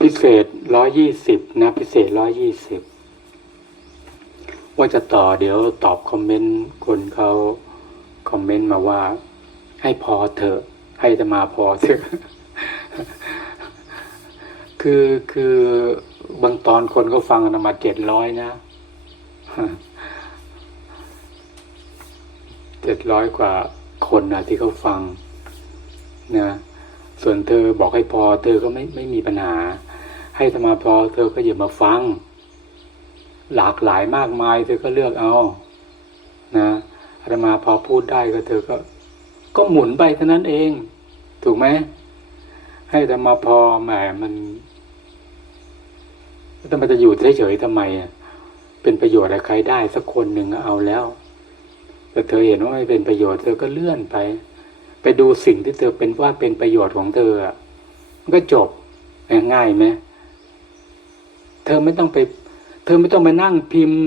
พิเศษร้อยี่สิบนะ พิเศษร้อยี่สิบว่าจะต่อเดี๋ยวตอบคอมเมนต์คนเขาคอมเมนต์มาว่า ให้พอเถอะ ให้จะมาพอเถอะคือคือบางตอนคนก็ฟังกันมาเจ็ดร้อยนะเจ็ดร้อยกว่าคนนะที่เขาฟังนะส่วนเธอบอกให้พอ เธอก็ไม่ไม่มีปัญหา ให้ธรรมาพอเธอก็อย่ามาฟัง หลากหลายมากมาย เธอก็เลือกเอานะอาตมาพอพูดได้ก็เธอก็ ก็หมุนไปเท่านั้นเอง ถูกไหมให้ธรรมาพอแหมมันแต่มันจะอยู่เฉยๆทำไมอะเป็นประโยชน์อะไรใครได้สักคนหนึ่งเอาแล้ว แต่เธอเห็นว่าไม่เป็นประโยชน์เธอก็เลื่อนไป ไปดูสิ่งที่เธอเป็นว่าเป็นประโยชน์ของเธออะมันก็จบง่ายไหม เธอไม่ต้องไป เธอไม่ต้องไปนั่งพิมพ์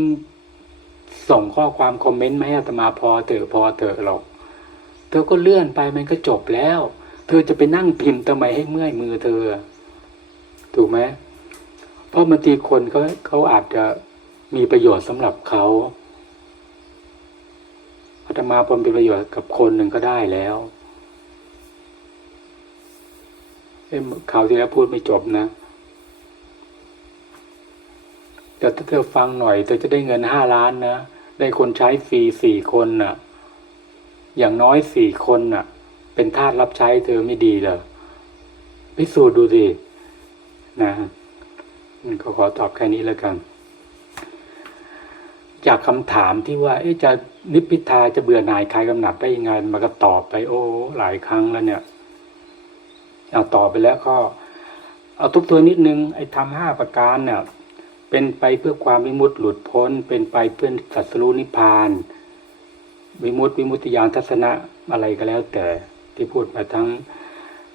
ส่งข้อความคอมเมนต์มาให้อาตมาพอเถอะพอเถอะหรอกเธอก็เลื่อนไปมันก็จบแล้ว เธอจะไปนั่งพิมพ์ทำไมให้เมื่อยมือเธอ ถูกไหมเพราะบางทีคนเขาเขาอาจจะมีประโยชน์สำหรับเขาอาตมาพอเป็นประโยชน์กับคนหนึ่งก็ได้แล้วเอ้ข่าวที่แล้วพูดไม่จบนะ แต่ถ้าเธอฟังหน่อยเธอจะได้เงินห้าล้านนะได้คนใช้ฟรีสี่คนน่ะ อย่างน้อยสี่คนน่ะ เป็นทาสรับใช้เธอไม่ดีเหรอพิสูจน์ดูสินะก็ขอตอบแค่นี้แล้วกัน จากคำถามที่ว่าจะนิพพิทาจะเบื่อหน่ายคลายกำหนัดได้ยังไงมันก็ตอบไป โอ้ หลายครั้งแล้วเนี่ยเอาตอบไปแล้วก็ เอาทุบตัวนิดนึงไอ้ทำห้าประการเนี่ย เป็นไปเพื่อความวิมุตติหลุดพ้น เป็นไปเพื่อสัสรู้นิพาน วิมุตติวิมุตติญาณทัศนะอะไรก็แล้วแต่ที่พูดมาทั้ง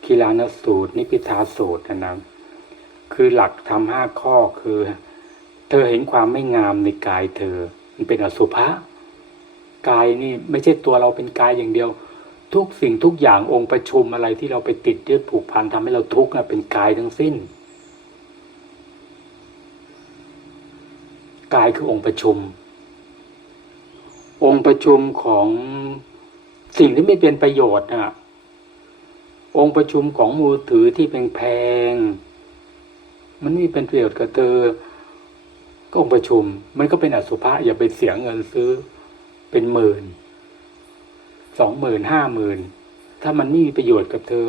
คีลานสูตร นิพิทาสูตรนะนะคือหลักทำห้าข้อคือ เธอเห็นความไม่งามในกายเธอ มันเป็นอสุภะกายนี่ไม่ใช่ตัวเราเป็นกายอย่างเดียว ทุกสิ่งทุกอย่างองค์ประชุมอะไรที่เราไปติดยึดผูกพันทำให้เราทุกข์เป็นกายทั้งสิ้น กายคือองค์ประชุม องค์ประชุมของสิ่งที่ไม่เป็นประโยชน์อะองค์ประชุมของมือถือที่แพงๆมันไม่เป็นประโยชน์กับเธอ ก็องค์ประชุม มันก็เป็นอสุภะอย่าไปเสียเงินซื้อเป็นหมื่นสองหมื่นห้าหมื่นถ้ามันไม่มีประโยชน์กับเธอ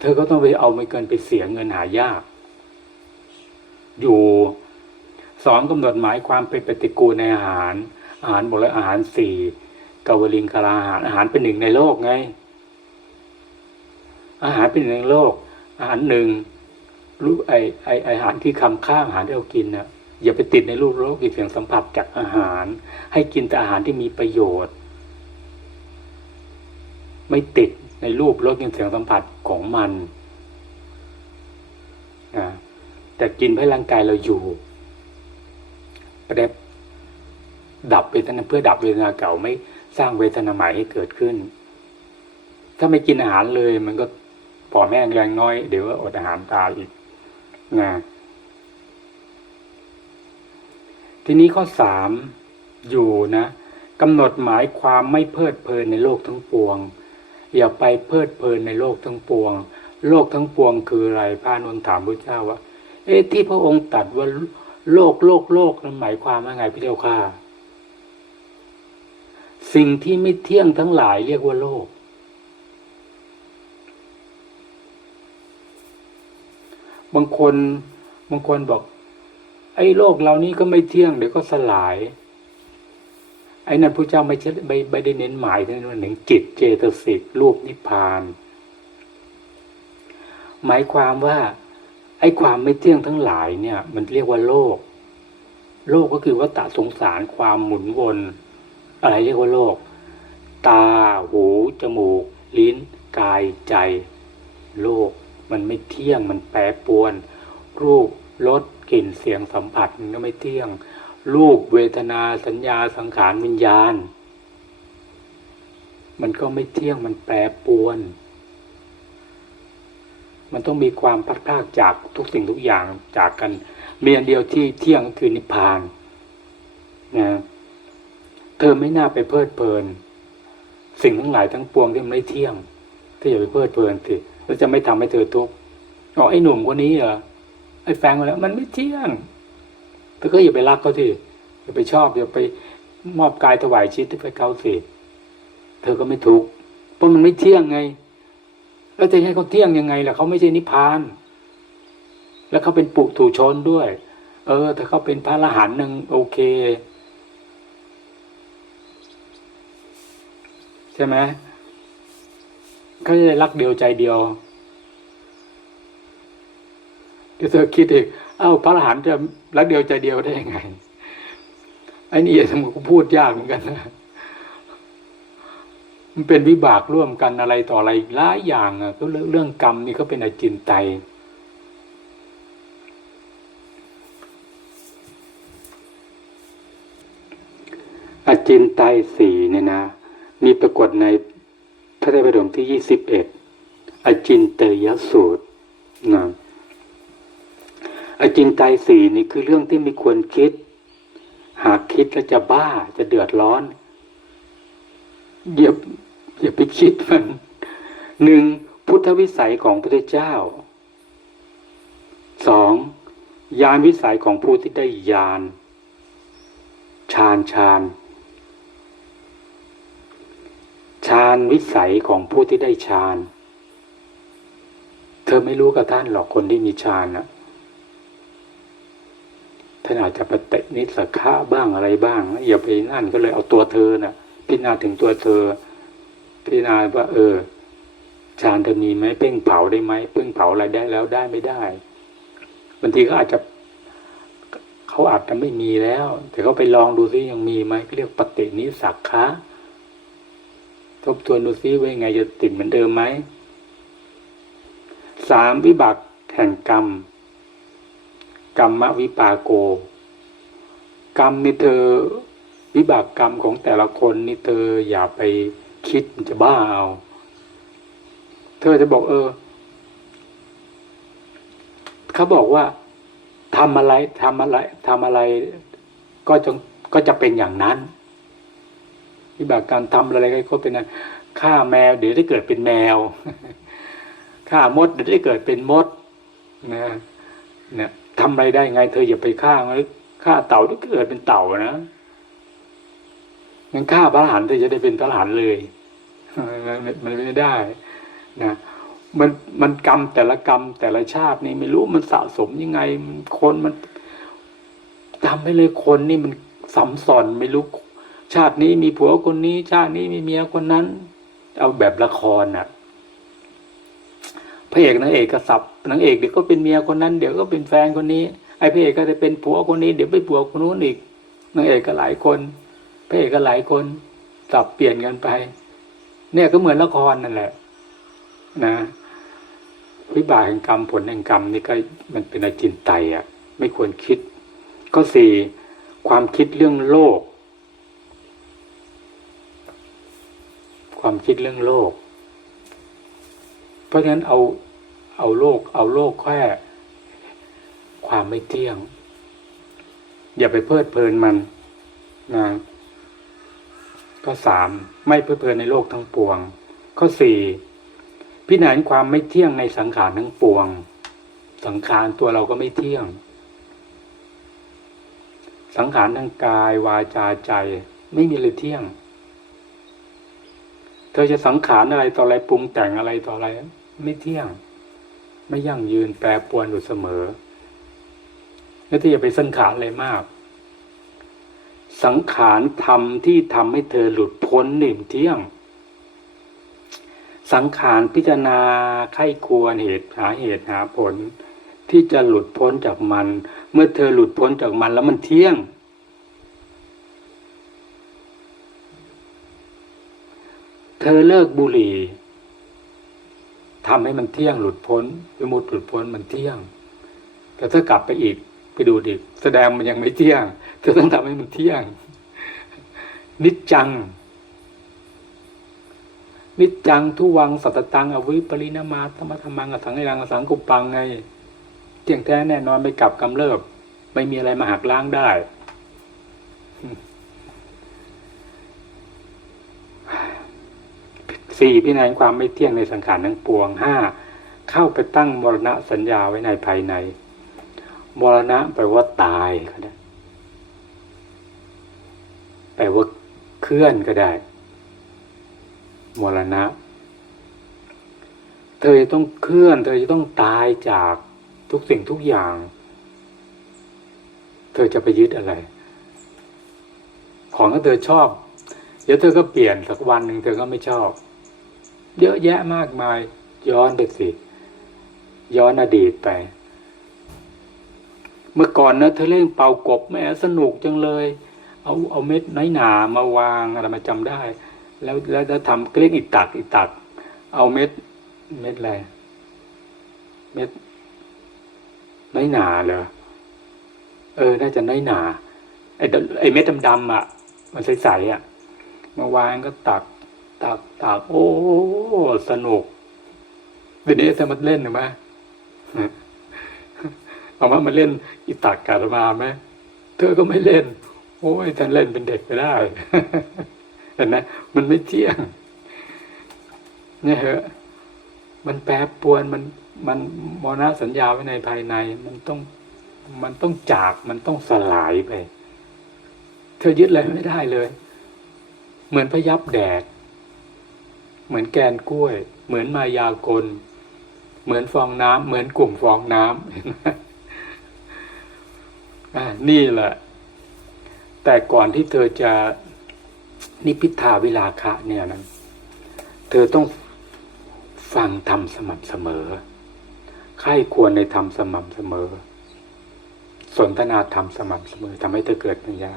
เธอก็ต้องไปเอาไม่เกินไปเสียเงินหายาก อยู่ อนกำหนดหมายความเป็นปฏิกูลในอาหาร อาหารบอกแล้วอาหารสี่กาวลิงคาราอาหารอาหารเป็นหนึ่งในโลกไง อาหารเป็นหนึ่งในโลก อาหารหนึ่งรู้ไอไออาหารที่คำข้าวอาหารที่เรากินน่ะอย่าไปติดในรูปรสกลิ่นเสียงสัมผัสจากอาหาร ให้กินแต่อาหารที่มีประโยชน์ ไม่ติดในรูปรสกินเสียงสัมผัสของมันนะแต่กินเพื่อร่างกายเราอยู่ ประเดบดับเวทนาเพื่อดับเวทนาเก่าไม่สร้างเวทนาใหม่ให้เกิดขึ้น ถ้าไม่กินอาหารเลย มันก็ปอแม่งแรงน้อย เดี๋ยวอดอาหารตายอีกนะทีนี้ข้อสามอยู่นะกำหนดหมายความไม่เพลิดเพลินในโลกทั้งปวง อย่าไปเพลิดเพลินในโลกทั้งปวง โลกทั้งปวงคืออะไรพระนนถามพระเจ้าว่า เอ๊ะที่พระองค์ตัดว่า โลกโลกโลกนั้นหมายความว่าไงพี่เจ้าค่ะ สิ่งที่ไม่เที่ยงทั้งหลายเรียกว่าโลก บางคนบางคนบอก ไอ้โลกเรานี้ก็ไม่เที่ยงเดี๋ยวก็สลาย ไอ้นั่นพระเจ้าไม่ใช่ไม่ไม่ได้เน้นหมายถึงว่าหนึ่งจิตเจตสิกรูปนิพพาน หมายความว่า ไอ้ความไม่เที่ยงทั้งหลายเนี่ย มันเรียกว่าโลก โลกก็คือว่าตะสงสารความหมุนวน อะไรเรียกว่าโลก ตา หู จมูก ลิ้น กาย ใจ โลก มันไม่เที่ยง มันแปรปวน รูป รส กลิ่น เสียง สัมผัส มันก็ไม่เที่ยง รูป เวทนา สัญญา สังขาร วิญญาณ มันก็ไม่เที่ยง มันแปรปวน มันต้องมีความพัดพากจากทุกสิ่งทุกอย่างจากกัน มีอันเดียวที่เที่ยงคือนิพพานนะเธอไม่น่าไปเพลิดเพลิน สิ่งทั้งหลายทั้งปวงที่มันไม่เที่ยงเธออย่าไปเพลิดเพลินสิแล้วจะไม่ทำให้เธอทุกข์อ๋อไอ้หนุ่มคนนี้เหรอไอ้แฟนคนนั้นมันไม่เที่ยงเธอก็อย่าไปรักเขาสิอย่าไปชอบอย่าไปมอบกายถวายชีวิตให้เขาสิเธอก็ไม่ทุกข์เพราะมันไม่เที่ยงไง แล้วจะให้เขาเที่ยงยังไงล่ะเขาไม่ใช่นิพพาน แล้วเขาเป็นปุถุชนด้วย เออ ถ้าเขาเป็นพระอรหันต์หนึ่งโอเค ใช่ไหมเขาจะรักเดียวใจเดียวเดี๋ยวเธอคิดอีกเอ้าพระอรหันต์จะรักเดียวใจเดียวได้ยังไงไอ้นี่สมมติพูดยากเหมือนกันนะ มันเป็นวิบากร่วมกันอะไรต่ออะไรหลายอย่างอะก็เรื่องกรรมนี่ก็เป็นอจินไตยอจินไตยสี่เนี่ยนะมีปรากฏในพระไตรปิฎกที่ยี่สิบเอ็ดอจินเตยสูตรนะอจินไตยสี่นี่คือเรื่องที่ไม่ควรคิด หากคิดแล้วจะบ้าจะเดือดร้อนอย่า อย่าไปคิดมันหนึ่งพุทธวิสัยของพระเจ้าสองยานวิสัยของผู้ที่ได้ยานฌานฌานฌานวิสัยของผู้ที่ได้ฌานเธอไม่รู้กับท่านหรอกคนที่มีฌานนะท่านอาจจะปฏินิสขะบ้างอะไรบ้างอย่าไปนั่นก็เลยเอาตัวเธอนะ่ะพิจารณาถึงตัวเธอ พิจารณาว่า เออฌานเธอมีไหมเพ่งเผาได้ไหมเพ่งเผาอะไรได้แล้วได้ไม่ได้บางทีเขาอาจจะเขาอาจจะไม่มีแล้ว แต่เขาไปลองดูซิยังมีไหมเรียกปฏินิสักคะทบทวนดูซิว่ายังไงจะติดเหมือนเดิมไหมสามวิบากแห่งกรรม กรรมวิปากโก กรรมนี่เธอวิบากกรรมของแต่ละคนนี่เธออย่าไป คิดมันจะบ้าเอา เธอจะบอกเออ เขาบอกว่าทำอะไรทำอะไรทำอะไร ก็จะก็จะเป็นอย่างนั้นวิบากการทำอะไรก็เป็นนั้นฆ่าแมว เดี๋ยวได้เกิดเป็นแมวฆ่ามดเดี๋ยวได้เกิดเป็นมดนะเนี่ยทำอะไรได้ไง เธออย่าไปฆ่ามันฆ่าเต่าได้เกิดเป็นเต่านะ งั้นฆ่าพระอรหันต์เธอจะได้เป็นพระอรหันต์เลยมันไม่ได้นะมันมันกรรมแต่ละกรรมแต่ละชาตินี่ไม่รู้มันสะสมยังไงคนมันทำให้เลยคนนี่มันสัมสอนไม่รู้ชาตินี้มีผัวคนนี้ ชาตินี้มีเมียคนนั้น เอาแบบละครน่ะ พระเอกนางเอกก็สับนางเอกเดี๋ยวก็เป็นเมียคนนั้น เดี๋ยวก็เป็นแฟนคนนี้ไอ้พระเอกก็จะเป็นผัวคนนี้ เดี๋ยวไปผัวคนนู้นอีกนางเอกก็หลายคน พระเอกก็หลายคนสับเปลี่ยนกันไป เนี่ยก็เหมือนละครนั่นแหละ นะวิบากแห่งกรรมผลแห่งกรรมนี่ก็มันเป็นอจินไตยอะ ไม่ควรคิด ก็สี่ความคิดเรื่องโลก ความคิดเรื่องโลก เพราะฉะนั้นเอาเอาโลก เอาโลกแค่ความไม่เที่ยง อย่าไปเพลิดเพลินมันนะ ก็สามไม่เพลิดเพลินในโลกทั้งปวง ข้อสี่พิจารณาความไม่เที่ยงในสังขารทั้งปวง สังขารตัวเราก็ไม่เที่ยง สังขารทางกายวาจาใจ ไม่มีเลยเที่ยง เธอจะสังขารอะไรต่ออะไรปรุงแต่งอะไรต่ออะไร ไม่เที่ยง ไม่ยั่งยืนแปรปรวนอยู่เสมอ แล้วที่อย่าไปสังขารอะไรมาก สังขารธรรมที่ทำให้เธอหลุดพ้นนิ่มเที่ยง สังขารพิจารณาไข้ควรเหตุหาเหตุหาผล ที่จะหลุดพ้นจากมัน เมื่อเธอหลุดพ้นจากมันแล้วมันเที่ยง เธอเลิกบุหรี่ทำให้มันเที่ยงหลุดพ้นวิมุตติหลุดพ้นมันเที่ยงแต่ถ้ากลับไปอีก ไปดูดิแสดงมันยังไม่เที่ยงเธอต้องทำให้มันเที่ยง นิจจัง นิจจังทุวังสัตตัง อวิปริณมาธรรมธรรมังอสังไรังอสังกุปปังไงเที่ยงแท้แน่นอนไม่กลับกำเริบ ไม่มีอะไรมาหักล้างได้สี่พิจารณาความไม่เที่ยงในสังขารทั้งปวงห้าเข้าไปตั้งมรณะสัญญาไว้ในภายใน มรณะแปลว่าตายก็ได้ แปลว่าเคลื่อนก็ได้ มรณะ เธอจะต้องเคลื่อน เธอจะต้องตายจากทุกสิ่งทุกอย่าง เธอจะไปยึดอะไร ของที่เธอชอบ เดี๋ยวเธอก็เปลี่ยนสักวันหนึ่งเธอก็ไม่ชอบ เยอะแยะมากมาย ย้อนไปสิ ย้อนอดีตไป เมื่อก่อนนะเธอเล่นเป่ากบแม่สนุกจังเลย เอาเอาเม็ดน้อยหนามาวางอะไรมาจำได้ แล้วแล้วจะทำเกลี้ยงอีตักอีตัก เอาเม็ดเม็ดอะไรเม็ดน้อยหนาเหรอเออ น่าจะน้อยหนาไอ้ดไอ้เม็ดดำๆอะ มันใสๆอะมาวางก็ตัก ตักตักโอ้ สนุกเดี๋ยวนี้จะมาเล่นหรือไหม เอามามาเล่นอีตักกับมาไหมเธอก็ไม่เล่น โอ้ยท่านเล่นเป็นเด็กไปได้เห็นไหมมันไม่เที่ยงเนี่ยเหอะมันแปรปวนมันมันมรณะสัญญาไว้ในภายใน มันต้องมันต้องจากมันต้องสลายไป เธอยึดอะไรไม่ได้เลย เหมือนพยับแดด เหมือนแกนกล้วย เหมือนมายากล เหมือนฟองน้ำเหมือนกลุ่มฟองน้ำเห็นไหมอ่า นี่แหละ แต่ก่อนที่เธอจะนิพพิทาวิลาคะเนี่ยนะเธอต้องฟังธรรมสม่ำเสมอใคร่ควรในธรรมสม่ำเสมอ สนทนาธรรมสม่ำเสมอทำให้เธอเกิดปัญญา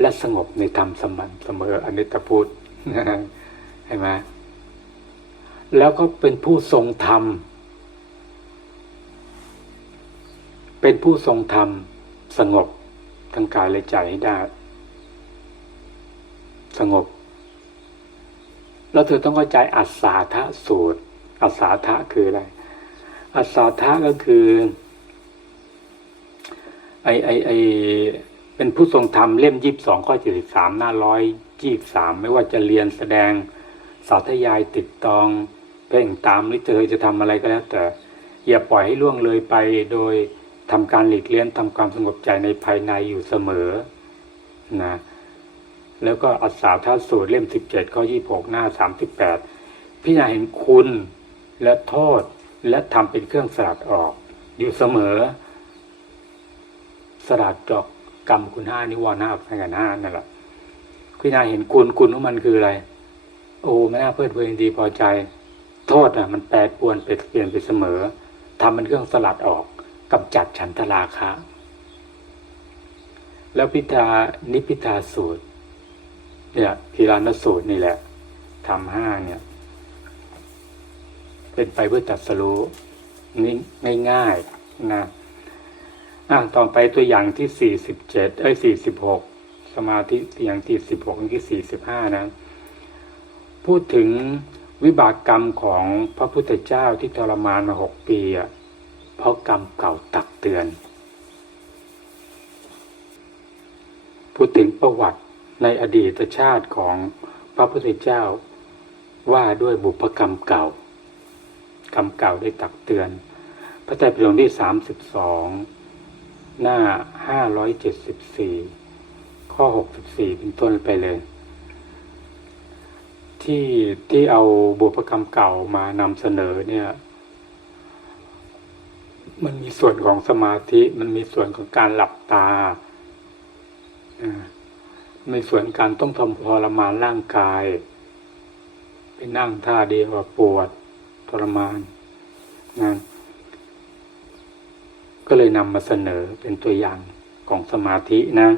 และสงบในธรรมสม่ำเสมออนิตพุทธเห็นไหมแล้วก็เป็นผู้ทรงธรรม เป็นผู้ทรงธรรม สงบทั้งกายและใจให้ได้ สงบ แล้วเธอต้องเข้าใจอัศาทะสูตร อัศาทะคืออะไร อัศาทะก็คือ ไอไอไอเป็นผู้ทรงธรรมเล่มยี่สิบสองข้อเจ็ดสิบสามหน้าร้อยยี่สิบสามไม่ว่าจะเรียนแสดงสาธยายติดตอง เพ่งตามหรือเธอจะทำอะไรก็แล้ว แต่อย่าปล่อยให้ล่วงเลยไปโดย ทำการหลีกเลี่ยงทำความสงบใจในภายในอยู่เสมอนะแล้วก็อัศาธาสูตรเล่มสิบเจ็ดข้อยี่หกหน้าสามสิบแปดพิจารณาเห็นคุณและโทษและทำเป็นเครื่องสลัดออก อยู่เสมอ สลัดดอกกรรมคุณห้านิวรณ์ห้าสังขาห้านั่นแหละพิจารณาเห็นคุณคุณของมันคืออะไร โอ้ไม่น่าเพลิดเพลินดีพอใจ โทษอะ มันแปรปวนเปลี่ยนไปเสมอทำเป็นเครื่องสลัดออก กำจัดฉันทราคะ แล้วพิธานิพิทาสูตร เนี่ยพิรานสูตรนี่แหละทำห้าเนี่ย เป็นไปเพื่อตัดสรู้นี่ง่ายๆนะอะต่อไปตัวอย่างที่สี่สิบเจ็ดเอ้ยสี่สิบหกสมาธิอย่างที่สิบหกที่สี่สิบห้านะ พูดถึงวิบากกรรมของพระพุทธเจ้าที่ทรมานมาหกปีอะ เพราะกรรมเก่าตักเตือน พูดถึงประวัติในอดีตชาติของพระพุทธเจ้าว่าด้วยบุพกรรมเก่ากรรมเก่าได้ตักเตือน พระไตรปิฎกที่สามสิบสองหน้าห้าร้อยเจ็ดสิบสี่ข้อหกสิบสี่เป็นต้นไปเลย ที่ที่เอาบุพกรรมเก่ามานำเสนอเนี่ย มันมีส่วนของสมาธิ มันมีส่วนของการหลับตาอ่ามีส่วนการต้องทำทรมานร่างกาย ไปนั่งท่าเดียวว่าปวดทรมานนะก็เลยนำมาเสนอเป็นตัวอย่างของสมาธินะ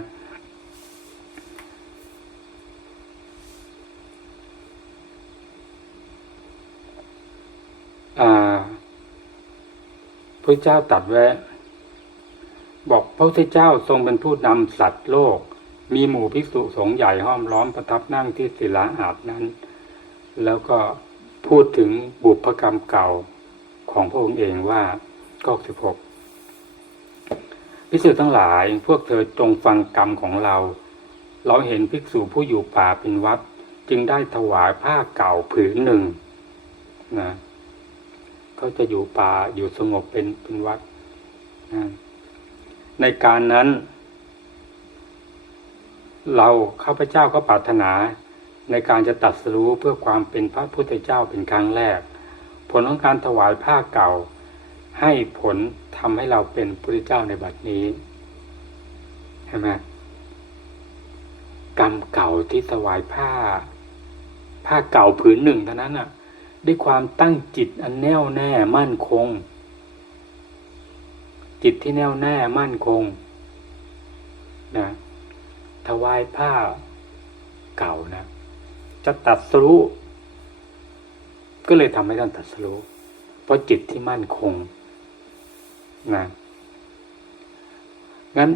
ระเจ้าตัดไว้ บอกพระพุทธเจ้าทรงเป็นผู้นำสัตว์โลก มีหมู่ภิกษุสงฆ์ใหญ่ห้อมล้อมประทับนั่งที่ศิลาอาบนั้น แล้วก็พูดถึงบุพกรรมเก่าของพระองค์เองว่าก็สิบหกพิสุทั้งหลายพวกเธอจงฟังกรรมของเรา เราเห็นภิกษุผู้อยู่ป่าเป็นวัด จึงได้ถวายผ้าเก่าผืนหนึ่งนะ เขาจะอยู่ป่าอยู่สงบเป็นเป็นวัดนะในการนั้น เราข้าพเจ้าก็ปรารถนาในการจะตัดสรู้เพื่อความเป็นพระพุทธเจ้าเป็นครั้งแรก ผลของการถวายผ้าเก่า ให้ผลทำให้เราเป็นพระพุทธเจ้าในบัดนี้ใช่ไหมกรรมเก่าที่ถวายผ้า ผ้าเก่าผืนหนึ่งเท่านั้นอะ ด้วยความตั้งจิตอันแน่วแน่มั่นคง จิตที่แน่วแน่มั่นคงนะถวายผ้าเก่านะ จะตัดสรู้ก็เลยทำให้ท่านตัดสรู้เพราะจิตที่มั่นคงนะงั้น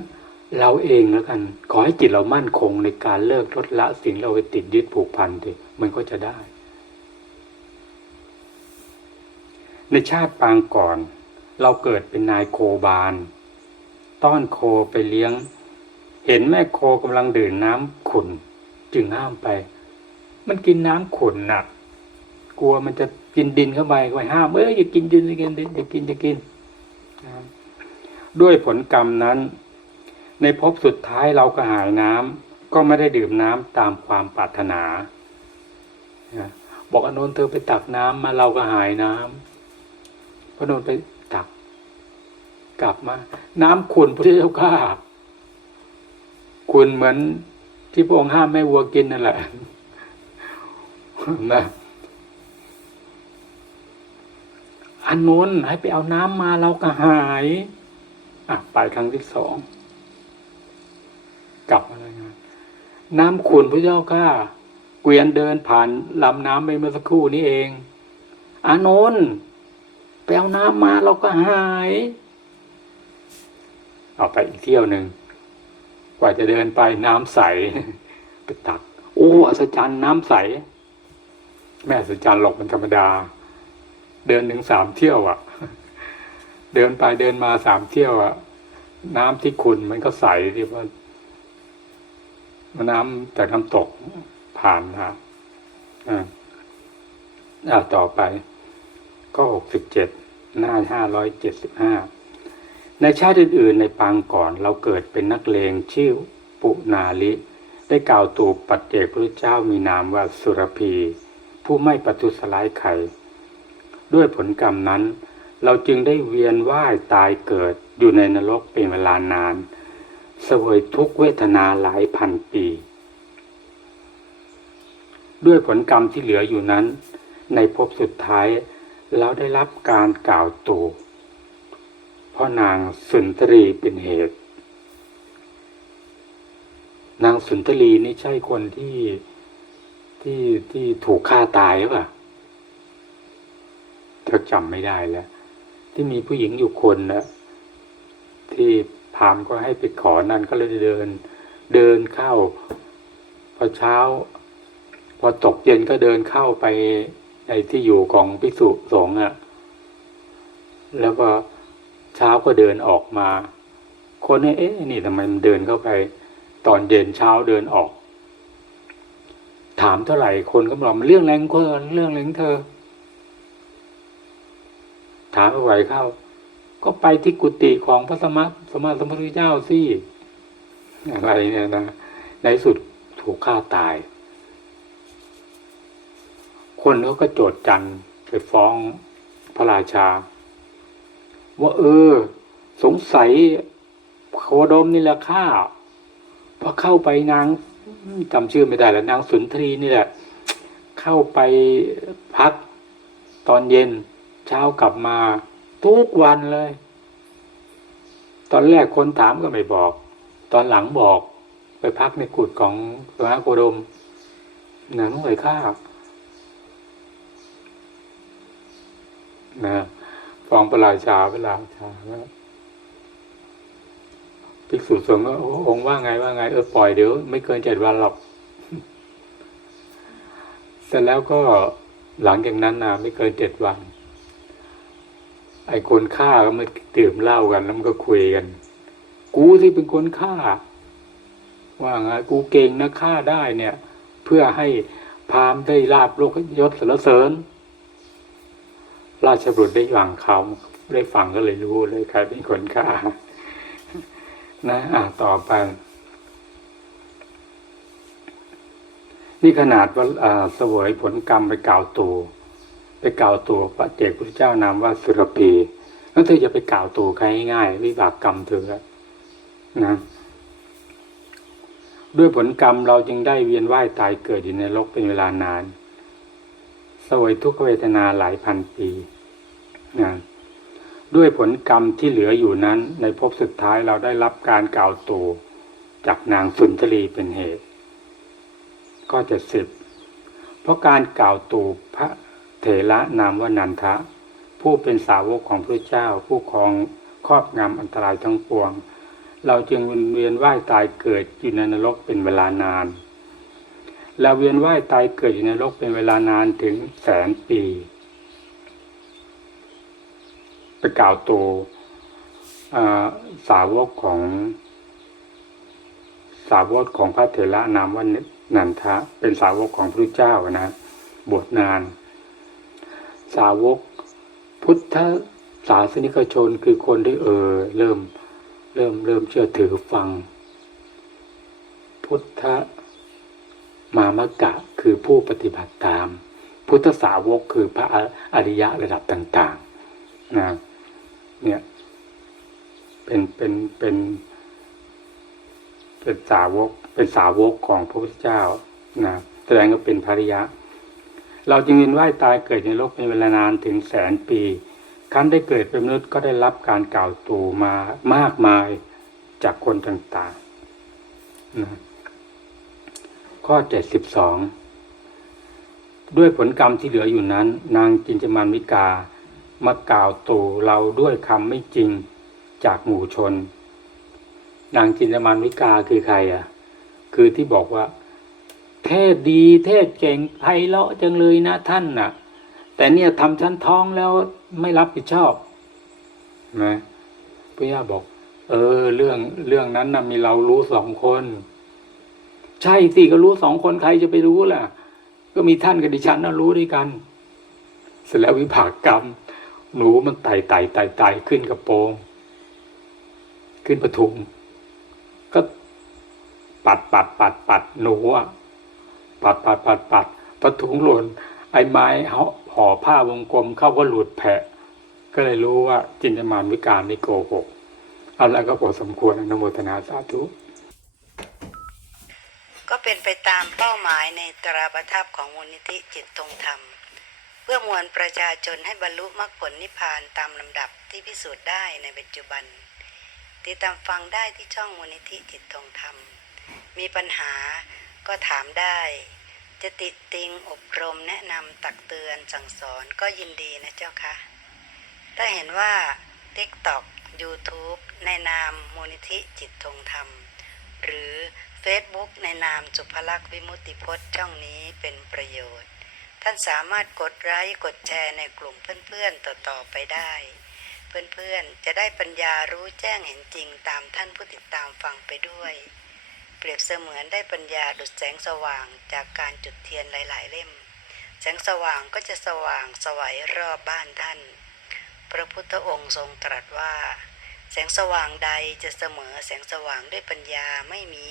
เราเองแล้วกัน ขอให้จิตเรามั่นคงในการเลิกลดละสิ่งเราไปติดยึดผูกพันดิมันก็จะได้ ในชาติปางก่อน เราเกิดเป็นนายโคบาน ต้อนโคไปเลี้ยง เห็นแม่โคกำลังดื่มน้ำขุนจึงห้ามไป มันกินน้ำขุนน่ะ กลัวมันจะกินดินเข้าไปก็ห้ามเอ้ยอย่ากินดินอย่ากินดินอย่ากินอย่ากินด้วยผลกรรมนั้น ในภพสุดท้ายเราก็หายน้ำก็ไม่ได้ดื่มน้ำตามความปรารถนาบอกอนนท์เธอไปตักน้ำมาเราก็หายน้ำ พระนนท์ไปตักกลับมา น้ำขุนพระเจ้าข้าคุณเหมือนที่พระองค์ห้ามแม่วัวกินนั่นแหละนะอันนนท์ให้ไปเอาน้ำมาเราก็หายอะไปครั้งที่สองกลับมาเลยนน้ำขุนพระเจ้าข้าเกวียนเดินผ่านลำน้ำไปเมื่อสักครู่นี้เอง อานนท์ ไปเอาน้ำมาเราก็หาย เอาไปอีกเที่ยวหนึ่ง กว่าจะเดินไปน้ำใส ไปตัก โอ้อัศจรรย์น้ำใส แม่อัศจรรย์หรอกมันธรรมดา เดินถึงสามเที่ยวอะ่ะ เดินไปเดินมาสามเที่ยวอะ่ะ น้ำที่ขุนมันก็ใสที่ว่าน้ำจากน้ำตกผ่านมาอ่าอ่าต่อไป ก็หกสิบเจ็ดหน้าห้าร้อยเจ็ดสิบห้าในชาติอื่นๆ ในปางก่อนเราเกิดเป็นนักเลงชื่อปุนาลิ ได้กล่าวตูปปัจเจกพระเจ้ามีนามว่าสุรพี ผู้ไม่ประทุษร้ายใครด้วยผลกรรมนั้น เราจึงได้เวียนว่ายตายเกิดอยู่ในนรกเป็นเวลานาน เสวยทุกเวทนาหลายพันปี ด้วยผลกรรมที่เหลืออยู่นั้น ในภพสุดท้าย เราได้รับการกล่าวตูเพราะนางสุนทรีเป็นเหตุ นางสุนทรีนี่ใช่คนที่ที่ที่ถูกฆ่าตายหรือเปล่าเธอจำไม่ได้แล้ว ที่มีผู้หญิงอยู่คนนะที่พามก็ให้ไปขอนั่นก็เลยเดิน เดินเข้า พอเช้า พอตกเย็นก็เดินเข้าไป ในที่อยู่ของภิกษุสงฆ์อะแล้วก็เช้าก็เดินออกมา คนนี้เอ๊ะนี่ทำไมมันเดินเข้าไป ตอนเย็นเช้าเดินออก ถามเท่าไหร่คนก็บอกมันเรื่องแรงเธอเรื่องแรงเธอ ถามไปไหวเข้า ก็ไปที่กุฏิของพระสมมาสมมาสมพุทธเจ้าสิอะไรเนี่ยนะในสุดถูกฆ่าตาย คนเขาก็โจดจันไปฟ้องพระราชา ว่าเออ สงสัยโคดมนี่แหละฆ่าพอเข้าไปนางจำชื่อไม่ได้แล้วนางสุนทรีนี่แหละ เข้าไปพักตอนเย็นเช้ากลับมาทุกวันเลย ตอนแรกคนถามก็ไม่บอก ตอนหลังบอก ไปพักในกุฏของพระโคดมนางต้องไปฆ่า นะฟ้องพระราชาพระราชาว่าภิกษุสงฆ์ก็โอ้องค์ว่าไงว่าไง เออปล่อยเดี๋ยวไม่เกินเจ็ดวันหรอกเสร็จแล้วก็หลังจากนั้นนะไม่เกินเจ็ดวัน ไอ้คนฆ่าก็มาดื่มเหล้ากันแล้วมันก็คุยกัน กูที่เป็นคนฆ่า ว่าไงกูเก่งนะฆ่าได้เนี่ย เพื่อให้พราหมณ์ได้ลาบโลกยศสรรเสริญ ราชบุตรได้ฟังเขาได้ฟังก็เลยรู้เลยใครเป็นคนฆ่านะอะต่อไป นี่ขนาดว่าอ่าเสวยผลกรรมไปกล่าวตูไปกล่าวตูพระเจกพุทธเจ้านามว่าสุรปีแล้วเธอจะไปกล่าวตูใครง่ายวิบากกรรมเธอนะด้วยผลกรรมเราจึงได้เวียนว่ายตายเกิดอยู่ในโลกเป็นเวลานาน สวยทุกเวทนาหลายพันปีนะด้วยผลกรรมที่เหลืออยู่นั้น ในภพสุดท้ายเราได้รับการกล่าวตูจากนางสุนทรีเป็นเหตุ ก็จะสิบเพราะการกล่าวตูพระเถระนามว่านันทะ ผู้เป็นสาวกของพระเจ้า ผู้ครองครอบงำอันตรายทั้งปวง เราจึงวนเวียนว่ายตายเกิดอยู่ในนรกเป็นเวลานาน เราเวียนว่ายตายเกิดอยู่ในนรกเป็นเวลานานถึงแสนปีไปกล่าวตูอ่าสาวกของ สาวกของพระเถระนามว่านันทะ เป็นสาวกของพระเจ้านะบวชนาน สาวกพุทธศาสนิกชนคือคนที่เออ เริ่มเริ่มเริ่มเชื่อถือฟัง พุทธ มามกะคือผู้ปฏิบัติตาม พุทธสาวกคือพระอริยะระดับต่างๆนะเนี่ยเป็นเป็นเป็นเป็นสาวกเป็นสาวกของพระพุทธเจ้านะแสดงว่าเป็นภริยะ เราจึงเวียนว่ายตายเกิดในโลกเป็นเวลานานถึงแสนปีครั้นได้เกิดเป็นมนุษย์ก็ได้รับการกล่าวตูมามากมายจากคนต่างๆนะ ข้อเจ็ดสิบสองด้วยผลกรรมที่เหลืออยู่นั้น นางจินจมานวิกามากล่าวตู่เราด้วยคำไม่จริงจากหมู่ชน นางจินจมานวิกาคือใครอะ คือที่บอกว่า เทศดีเทศเก่งไพเราะจังเลยนะท่านน่ะ แต่เนี่ยทำชั้นท้องแล้วไม่รับผิดชอบนะพระย่าบอก เออ เรื่องเรื่องนั้นนะมีเรารู้สองคน ใช่สิก็รู้สองคนใครจะไปรู้ล่ะ ก็มีท่านกับดิฉันน่ะรู้ด้วยกัน เสร็จแล้ววิภากกรรม หนูมันไต่ไต่ไต่ไต่ขึ้นกระโปรง ขึ้นประทุมก็ปัดปัดปัดปัดหนูอะปัดปัดปัดปัดประถุงหล่นไอ้ไม้ห่อผ้าวงกลมเข้าก็หลุดแผะก็เลยรู้ว่าจินตมานวิการนี่โกหกเอาละก็พอสมควรอนุโมทนาสาธุ เป็นไปตามเป้าหมายในตราประทับของมูลนิธิจิตตรงธรรม เพื่อมวลประชาชนให้บรรลุมรรคผลนิพพานตามลำดับที่พิสูจน์ได้ในปัจจุบัน ติดตามฟังได้ที่ช่องมูลนิธิจิตตรงธรรม มีปัญหาก็ถามได้ จะติดติงอบรมแนะนำตักเตือนสั่งสอนก็ยินดีนะเจ้าค่ะถ้าเห็นว่า TikTok YouTube ในนามมูลนิธิจิตทงธรรม Facebook ในนามสุภลักษณ์วิมุติพจน์ช่องนี้เป็นประโยชน์ ท่านสามารถกดไลค์กดแชร์ในกลุ่มเพื่อนๆต่อๆไปได้ เพื่อนๆจะได้ปัญญารู้แจ้งเห็นจริงตามท่านผู้ติดตามฟังไปด้วย เปรียบเสมือนได้ปัญญาดุจแสงสว่างจากการจุดเทียนหลาย ๆ เล่ม แสงสว่างก็จะสว่างสวัยรอบบ้านท่าน พระพุทธองค์ทรงตรัสว่า แสงสว่างใดจะเสมอแสงสว่างด้วยปัญญาไม่มี